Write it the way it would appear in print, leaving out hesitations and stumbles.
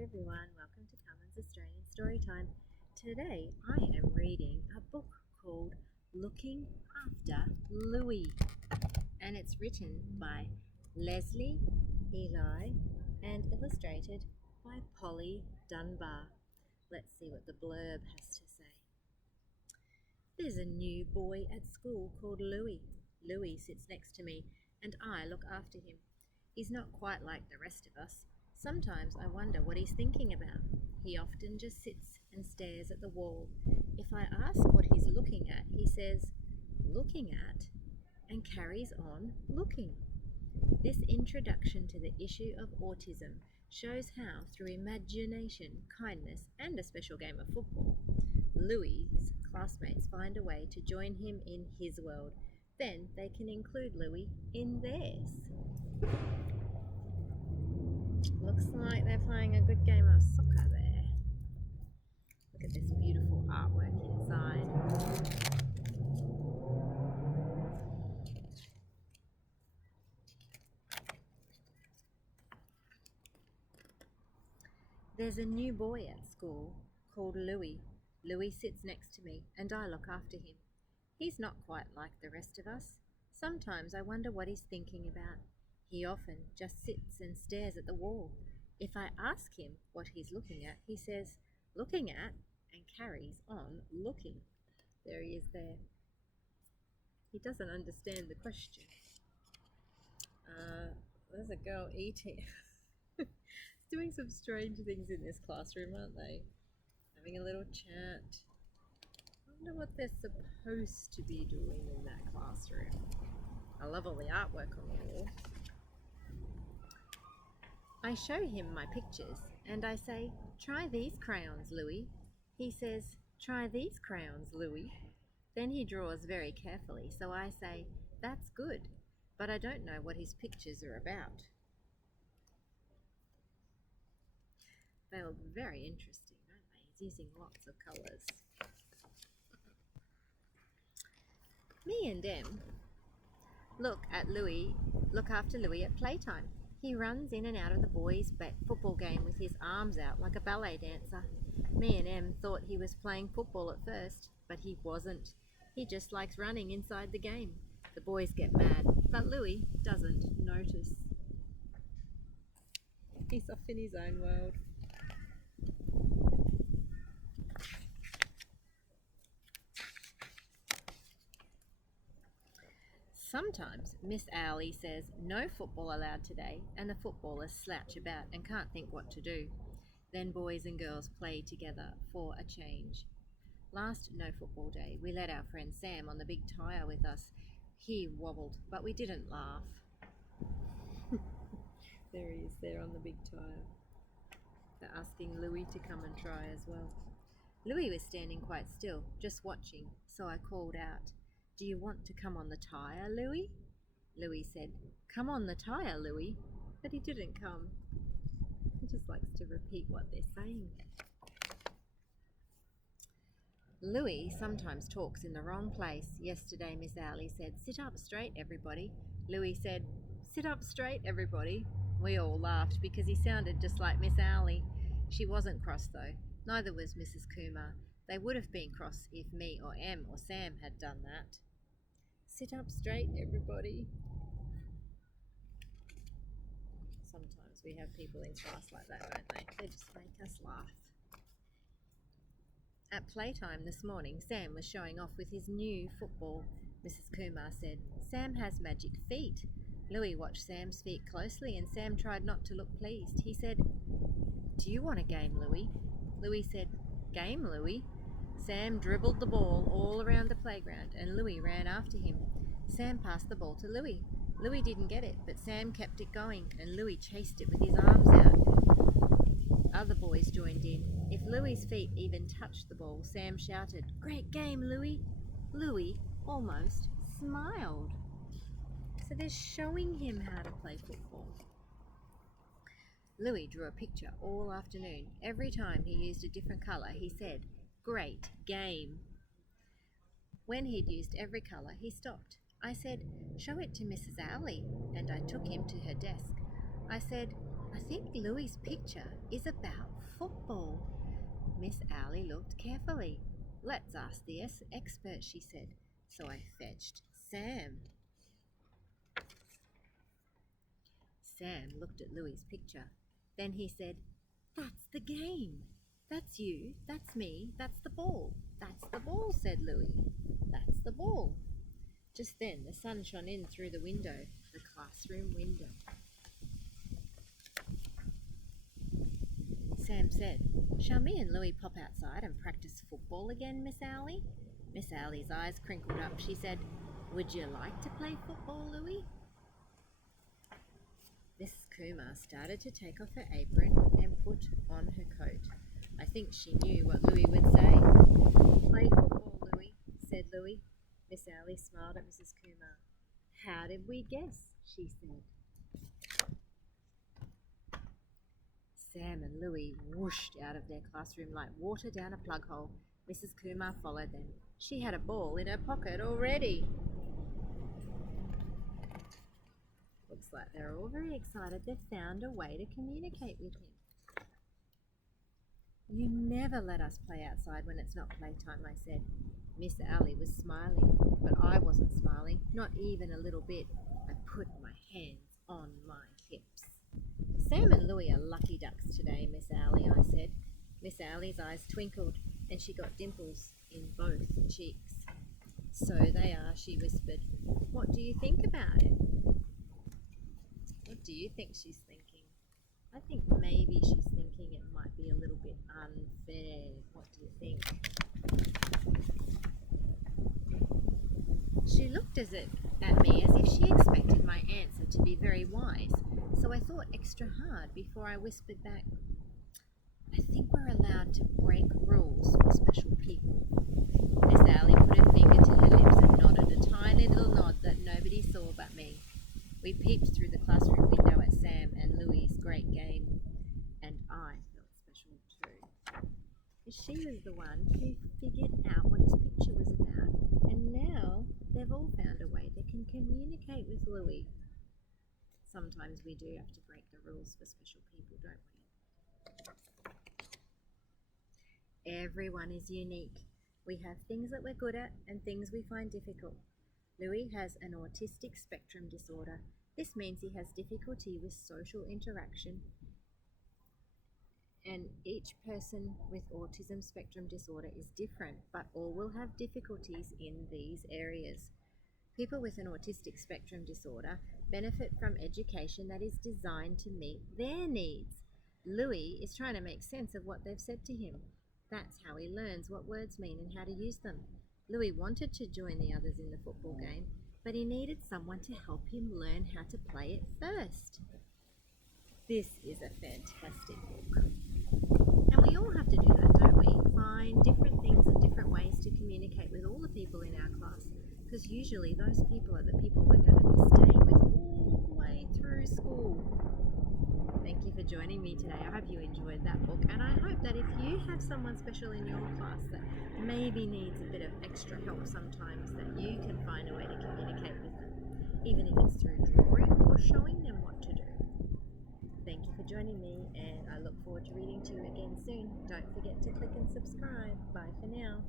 Hi everyone, welcome to Carmen's Australian Storytime. Today I am reading a book called Looking After Louis, and it's written by Leslie Eli and illustrated by Polly Dunbar. Let's see what the blurb has to say. There's a new boy at school called Louis. Louis sits next to me and I look after him. He's not quite like the rest of us. Sometimes I wonder what he's thinking about. He often just sits and stares at the wall. If I ask what he's looking at, he says, "Looking at," and carries on looking. This introduction to the issue of autism shows how, through imagination, kindness, and a special game of football, Louis's classmates find a way to join him in his world. Then they can include Louis in theirs. Looks like they're playing a good game of soccer there. Look at this beautiful artwork inside. There's a new boy at school called Louis. Louis sits next to me and I look after him. He's not quite like the rest of us. Sometimes I wonder what he's thinking about. He often just sits and stares at the wall. If I ask him what he's looking at, he says, "Looking at," and carries on looking. There he is there. He doesn't understand the question. There's a girl eating. Doing some strange things in this classroom, aren't they? Having a little chat. I wonder what they're supposed to be doing in that classroom. I love all the artwork on the wall. I show him my pictures and I say, "Try these crayons, Louis." He says, "Try these crayons, Louis." Then he draws very carefully, so I say, "That's good," but I don't know what his pictures are about. They look very interesting, don't they? He's using lots of colours. Me and Em look after Louis at playtime. He runs in and out of the boys' football game with his arms out like a ballet dancer. Me and Em thought he was playing football at first, but he wasn't. He just likes running inside the game. The boys get mad, but Louis doesn't notice. He's off in his own world. Sometimes Miss Owlie says no football allowed today, and the footballers slouch about and can't think what to do. Then boys and girls play together for a change. Last no football day, we let our friend Sam on the big tyre with us. He wobbled, but we didn't laugh. There he is there on the big tyre. They're asking Louis to come and try as well. Louis was standing quite still, just watching, so I called out, "Do you want to come on the tyre, Louis?" Louis said, "Come on the tyre, Louis," but he didn't come. He just likes to repeat what they're saying. Louis sometimes talks in the wrong place. Yesterday, Miss Owlie said, "Sit up straight, everybody." Louis said, "Sit up straight, everybody." We all laughed because he sounded just like Miss Owlie. She wasn't cross though. Neither was Mrs. Kumar. They would have been cross if me or Em or Sam had done that. Sit up straight, everybody. Sometimes we have people in class like that, don't they? They just make us laugh. At playtime this morning, Sam was showing off with his new football. Mrs. Kumar said, "Sam has magic feet." Louis watched Sam's feet closely and Sam tried not to look pleased. He said, "Do you want a game, Louis?" Louis said, "Game, Louis?" Sam dribbled the ball all around the playground and Louis ran after him. Sam passed the ball to Louis. Louis didn't get it, but Sam kept it going and Louis chased it with his arms out. Other boys joined in. If Louis's feet even touched the ball, Sam shouted, "Great game, Louis!" Louis almost smiled. So they're showing him how to play football. Louis drew a picture all afternoon. Every time he used a different colour, he said, "Great game." When he'd used every colour, he stopped. I said, "Show it to Mrs. Owlie," and I took him to her desk. I said, "I think Louis's picture is about football. Miss Owlie looked carefully. Let's ask the expert, she said. So I fetched Sam. Sam looked at Louis's picture. Then he said, "That's the game. That's you, that's me, that's the ball." "That's the ball," said Louis. "That's the ball." Just then the sun shone in through the window, the classroom window. Sam said, "Shall me and Louis pop outside and practice football again, Miss Owlie?" Miss Owlie's eyes crinkled up. She said, "Would you like to play football, Louis?" Mrs. Kumar started to take off her apron and put on her coat. I think she knew what Louis would say. "Play football, Louis," said Louis. Miss Owlie smiled at Mrs. Kumar. "How did we guess?" she said. Sam and Louis whooshed out of their classroom like water down a plug hole. Mrs. Kumar followed them. She had a ball in her pocket already. Looks like they're all very excited they've found a way to communicate with him. "You never let us play outside when it's not playtime," I said. Miss Owlie was smiling, but I wasn't smiling, not even a little bit. I put my hands on my hips. "Sam and Louis are lucky ducks today, Miss Owlie," I said. Miss Owlie's eyes twinkled, and she got dimples in both cheeks. "So they are," she whispered. "What do you think about it?" What do you think she's thinking? I think maybe she's thinking it might be a little bit unfair. What do you think? She looked at me as if she expected my answer to be very wise, so I thought extra hard before I whispered back, "I think we're allowed to break rules for special people." Miss Owlie put her finger to her lips and nodded a tiny little nod that nobody saw but me. We peeped through the classroom window at Sam and Louis's great game, and I felt special too. She was the one who figured out what his picture was about, and now they've all found a way they can communicate with Louis. Sometimes we do have to break the rules for special people, don't we? Everyone is unique. We have things that we're good at and things we find difficult. Louis has an autistic spectrum disorder. This means he has difficulty with social interaction, and each person with autism spectrum disorder is different, but all will have difficulties in these areas. People with an autistic spectrum disorder benefit from education that is designed to meet their needs. Louis is trying to make sense of what they've said to him. That's how he learns what words mean and how to use them. Louis wanted to join the others in the football game, but he needed someone to help him learn how to play it first. This is a fantastic book. And we all have to do that, don't we? Find different things and different ways to communicate with all the people in our class, because usually those people are the people we're going to be staying with all the way through school. Thank you for joining me today. I hope you enjoyed that book, and I hope that if you have someone special in your class that maybe needs a bit of extra help sometimes, that you can find a way to communicate with them, even if it's through drawing or showing them what to do. Thank you for joining me, and I look forward to reading to you again soon. Don't forget to click and subscribe. Bye for now.